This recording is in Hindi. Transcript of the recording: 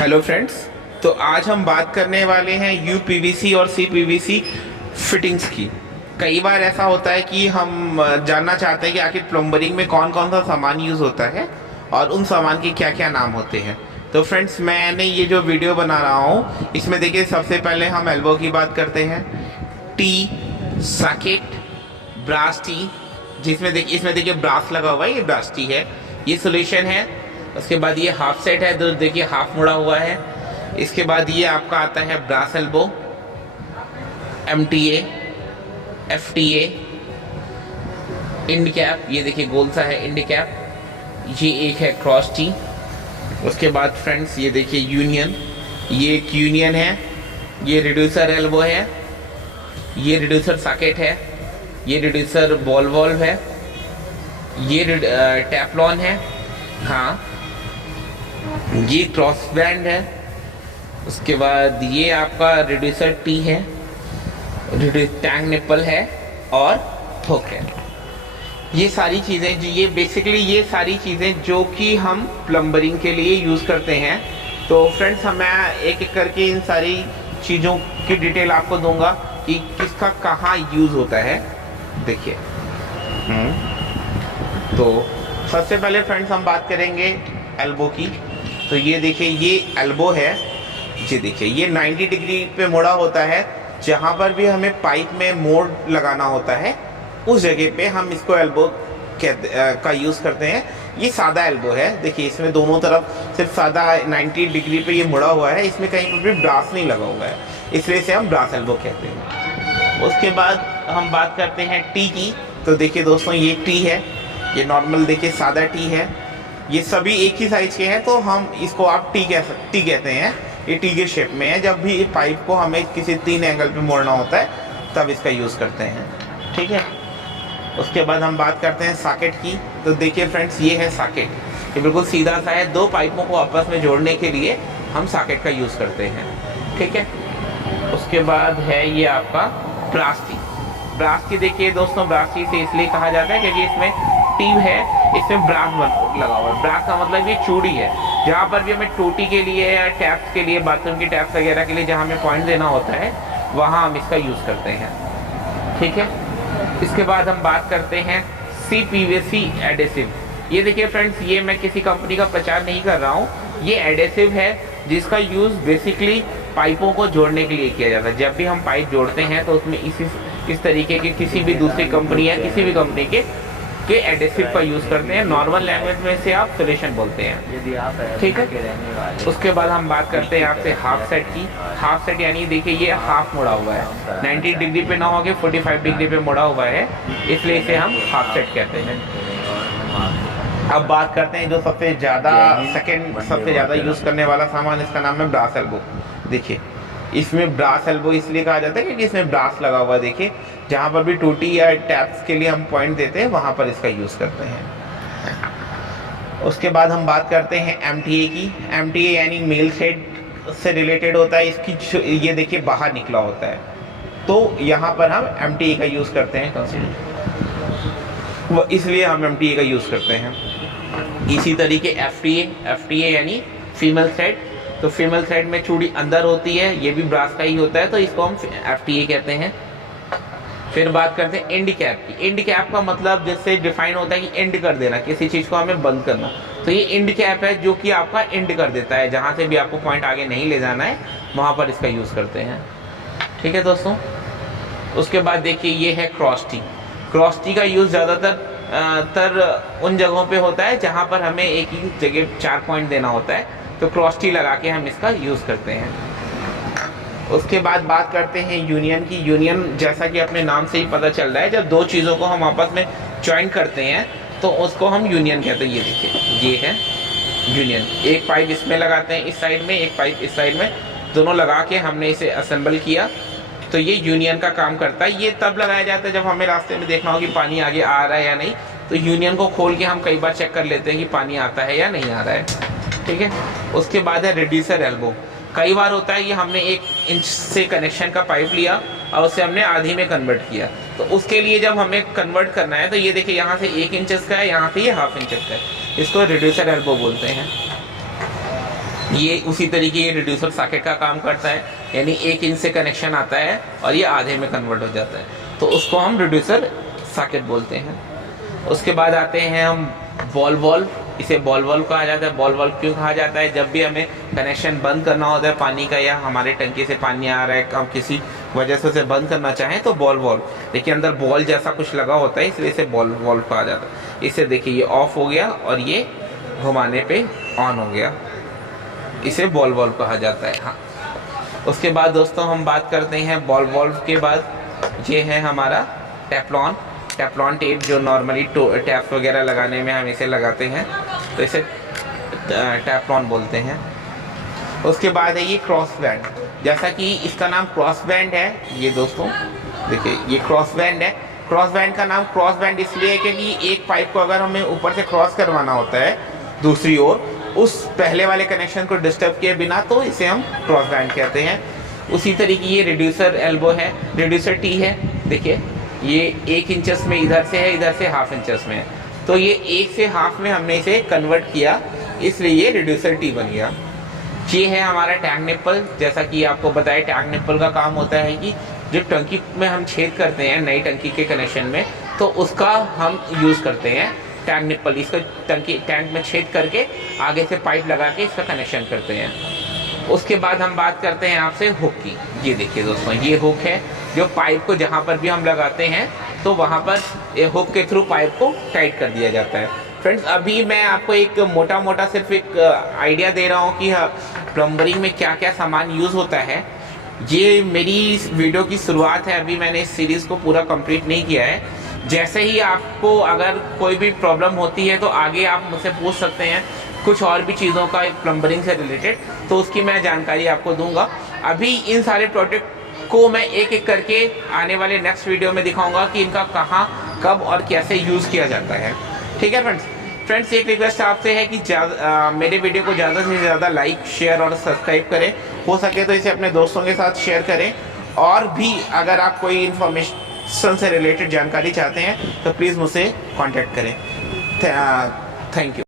Hello friends. तो आज हम बात करने वाले हैं यूपीवीसी और सीपीवीसी फिटिंग्स की। कई बार ऐसा होता है कि हम जानना चाहते हैं कि आखिर प्लम्बरिंग में कौन कौन सा सामान यूज़ होता है और उन सामान के क्या क्या नाम होते हैं। तो फ्रेंड्स, मैंने ये जो वीडियो बना रहा हूँ इसमें देखिए, सबसे पहले हम एल्बो की बात करते हैं। टी, सॉकेट, ब्रास टी, जिसमें देखिए इसमें देखिए ब्रास लगा हुआ है, ये ब्रास टी है, ये सोल्यूशन है। उसके बाद ये हाफ सेट है, तो देखिए हाफ मुड़ा हुआ है। इसके बाद ये आपका आता है brass elbow, MTA, FTA, end cap, ये देखिए गोल सा है इंड कैप। ये एक है क्रॉस टी। उसके बाद फ्रेंड्स ये देखिए यूनियन, ये एक यूनियन है। ये रिड्यूसर एल्बो है, ये रिड्यूसर सॉकेट है, ये रिड्यूसर बॉल वॉल्व है, ये टैपलॉन है, हाँ, ये क्रॉस बैंड है। उसके बाद ये आपका रिड्यूसर टी है, टैंक निप्पल है और हुक है। ये सारी चीज़ें, ये बेसिकली ये सारी चीज़ें जो कि हम प्लम्बरिंग के लिए यूज़ करते हैं। तो फ्रेंड्स, मैं एक एक करके इन सारी चीज़ों की डिटेल आपको दूंगा कि किसका कहाँ यूज़ होता है। देखिए, तो सबसे पहले फ्रेंड्स हम बात करेंगे एल्बो की। तो ये देखिए, ये एल्बो है। ये देखिए, ये 90 डिग्री पे मुड़ा होता है। जहाँ पर भी हमें पाइप में मोड़ लगाना होता है उस जगह पे हम इसको एल्बो का यूज़ करते हैं। ये सादा एल्बो है। देखिए, इसमें दोनों तरफ सिर्फ सादा 90 डिग्री पे ये मुड़ा हुआ है, इसमें कहीं पर भी ब्रास नहीं लगा हुआ है, इसलिए इसे हम ब्रास एल्बो कहते हैं। उसके बाद हम बात करते हैं टी की। तो देखिए दोस्तों, ये टी है, ये नॉर्मल देखिए सादा टी है। ये सभी एक ही साइज के हैं, तो हम इसको आप टी कहते हैं। ये टी के शेप में है। जब भी पाइप को हमें किसी 3 एंगल पे मोड़ना होता है तब इसका यूज़ करते हैं, ठीक है। उसके बाद हम बात करते हैं सॉकेट की। तो देखिए फ्रेंड्स, ये है सॉकेट, ये बिल्कुल सीधा सा है। 2 पाइपों को आपस में जोड़ने के लिए हम सॉकेट का यूज़ करते हैं, ठीक है। उसके बाद है ये आपका ब्रास टी। ब्रास टी देखिए दोस्तों, ब्रास टी से इसलिए कहा जाता है क्योंकि इसमें टीव है, इसमें ब्रास लगा हुआ है। ब्रास का मतलब ये चूड़ी है। जहाँ पर भी हमें टोटी के लिए या टैप्स के लिए, बाथरूम की टैप्स वगैरह के लिए जहाँ हमें पॉइंट देना होता है, वहाँ हम इसका यूज़ करते हैं, ठीक है। इसके बाद हम बात करते हैं CPVC एडेसिव। ये देखिए फ्रेंड्स, ये मैं किसी कंपनी का प्रचार नहीं कर रहा हूँ, ये एडेसिव है जिसका यूज़ बेसिकली पाइपों को जोड़ने के लिए किया जाता है। जब भी हम पाइप जोड़ते हैं तो उसमें इस तरीके के किसी भी दूसरी कंपनी या किसी भी कंपनी के एडेसिव का यूज़ करते हैं। नॉर्मल लैंग्वेज में से आप सोल्यूशन बोलते हैं, यदि आप, ठीक है। उसके बाद हम बात करते हैं आपसे हाफ सेट की। हाफ सेट यानी देखिए, ये हाफ मुड़ा हुआ है, 90 डिग्री पे ना होके 45 डिग्री पे मुड़ा हुआ है, इसलिए इसे हम हाफ सेट कहते हैं। अब बात करते हैं जो सबसे ज़्यादा यूज़ करने वाला सामान, इसका नाम है ब्रास एल्बो। देखिए, इसमें ब्रास एल्बो इसलिए कहा जाता है क्योंकि इसमें ब्रास लगा हुआ है। देखिए, जहाँ पर भी टूटी या टैप्स के लिए हम पॉइंट देते हैं वहाँ पर इसका यूज़ करते हैं। उसके बाद हम बात करते हैं MTA की। MTA यानी मेल थ्रेड से रिलेटेड होता है। इसकी ये देखिए बाहर निकला होता है, तो यहाँ पर हम MTA का यूज़ करते हैं, इसलिए हम MTA का यूज़ करते हैं। इसी तरीके FTA यानी फीमेल थ्रेड। तो फीमेल थ्रेड में चूड़ी अंदर होती है, ये भी ब्रास का ही होता है, तो इसको हम FTA कहते हैं। फिर बात करते हैं इंड कैप की। इंड कैप का मतलब जिससे डिफाइन होता है कि एंड कर देना, किसी चीज़ को हमें बंद करना। तो ये इंड कैप है जो कि आपका एंड कर देता है, जहाँ से भी आपको पॉइंट आगे नहीं ले जाना है वहाँ पर इसका यूज़ करते हैं, ठीक है दोस्तों। उसके बाद देखिए, ये है क्रॉस टी। क्रॉस टी का यूज़ ज़्यादातर उन जगहों पे होता है जहाँ पर हमें एक ही जगह 4 पॉइंट देना होता है, तो क्रॉस टी लगा के हम इसका यूज़ करते हैं। उसके बाद बात करते हैं यूनियन की। यूनियन, जैसा कि अपने नाम से ही पता चल रहा है, जब 2 चीज़ों को हम आपस में ज्वाइन करते हैं तो उसको हम यूनियन कहते हैं। ये देखिए, ये है यूनियन। एक पाइप इसमें लगाते हैं इस साइड में, एक पाइप इस साइड में, दोनों लगा के हमने इसे असेंबल किया, तो ये यूनियन का काम करता है। ये तब लगाया जाता है जब हमें रास्ते में देखना हो कि पानी आगे आ रहा है या नहीं, तो यूनियन को खोल के हम कई बार चेक कर लेते हैं कि पानी आता है या नहीं आ रहा है, ठीक है। उसके बाद है रिड्यूसर एल्बो। कई बार होता है कि हमने 1 इंच से कनेक्शन का पाइप लिया और उसे हमने आधी में कन्वर्ट किया, तो उसके लिए जब हमें कन्वर्ट करना है तो ये देखिए, यहाँ से 1 इंच का है, यहाँ से ये ½ इंच का है, इसको रिड्यूसर एल्बो बोलते हैं। ये उसी तरीके ये रिड्यूसर सॉकेट का काम करता है, यानी 1 इंच से कनेक्शन आता है और ये आधे में कन्वर्ट हो जाता है, तो उसको हम रिड्यूसर सॉकेट बोलते हैं। उसके बाद आते हैं हम बॉल वॉल्व। इसे बॉल वॉल्व कहा जाता है। बॉल वॉल्व क्यों कहा जाता है? जब भी हमें कनेक्शन बंद करना होता है पानी का, या हमारे टंकी से पानी आ रहा है, हम किसी वजह से उसे बंद करना चाहें तो बॉल वॉल्व, देखिए अंदर बॉल जैसा कुछ लगा होता है, इसलिए इसे बॉल वॉल्व कहा जाता है। इसे देखिए ये ऑफ हो गया और ये घुमाने पे ऑन हो गया, इसे बॉल वॉल्व कहा जाता है। हाँ, उसके बाद दोस्तों हम बात करते हैं बॉल वॉल्व के बाद, ये है हमारा टेफ्लॉन टेप, जो नॉर्मली टैप्स वगैरह लगाने में हम इसे लगाते हैं, तो इसे टेफ्लॉन बोलते हैं। उसके बाद है ये क्रॉस बैंड, जैसा कि इसका नाम क्रॉस बैंड है। ये दोस्तों देखिए ये क्रॉस बैंड है। क्रॉस बैंड का नाम क्रॉस बैंड इसलिए है क्योंकि एक पाइप को अगर हमें ऊपर से क्रॉस करवाना होता है दूसरी ओर, उस पहले वाले कनेक्शन को डिस्टर्ब किए बिना, तो इसे हम क्रॉस बैंड कहते हैं। उसी तरीके ये रिड्यूसर एल्बो है, रिड्यूसर टी है। देखिए ये 1 इंचेस में इधर से है, इधर से ½ इंचेस में है, तो ये 1 से ½ में हमने इसे कन्वर्ट किया, इसलिए ये रिड्यूसर टी बन गया। ये है हमारा टैंक निप्पल। जैसा कि आपको बताया, टैंक निप्पल का काम होता है कि जब टंकी में हम छेद करते हैं नई टंकी के कनेक्शन में, तो उसका हम यूज़ करते हैं टैंक निप्पल। इसको टैंक में छेद करके आगे से पाइप लगा के इसका कनेक्शन करते हैं। उसके बाद हम बात करते हैं आपसे हुक की। ये देखिए दोस्तों, ये हुक है जो पाइप को जहाँ पर भी हम लगाते हैं तो वहाँ पर ये हुक के थ्रू पाइप को टाइट कर दिया जाता है। फ्रेंड्स, अभी मैं आपको एक मोटा सिर्फ एक आइडिया दे रहा हूँ कि प्लम्बरिंग में क्या क्या सामान यूज़ होता है। ये मेरी वीडियो की शुरुआत है, अभी मैंने इस सीरीज़ को पूरा कंप्लीट नहीं किया है। जैसे ही आपको अगर कोई भी प्रॉब्लम होती है तो आगे आप मुझसे पूछ सकते हैं कुछ और भी चीज़ों का प्लम्बरिंग से रिलेटेड, तो उसकी मैं जानकारी आपको दूंगा। अभी इन सारे प्रोडक्ट को मैं एक एक करके आने वाले नेक्स्ट वीडियो में दिखाऊंगा कि इनका कहाँ, कब और कैसे यूज़ किया जाता है। ठीक है फ्रेंड्स, एक रिक्वेस्ट आपसे है कि मेरे वीडियो को ज़्यादा से ज़्यादा लाइक, शेयर और सब्सक्राइब करें। हो सके तो इसे अपने दोस्तों के साथ शेयर करें, और भी अगर आप कोई इन्फॉर्मेशन से रिलेटेड जानकारी चाहते हैं तो प्लीज़ मुझसे कांटेक्ट करें। Thank you.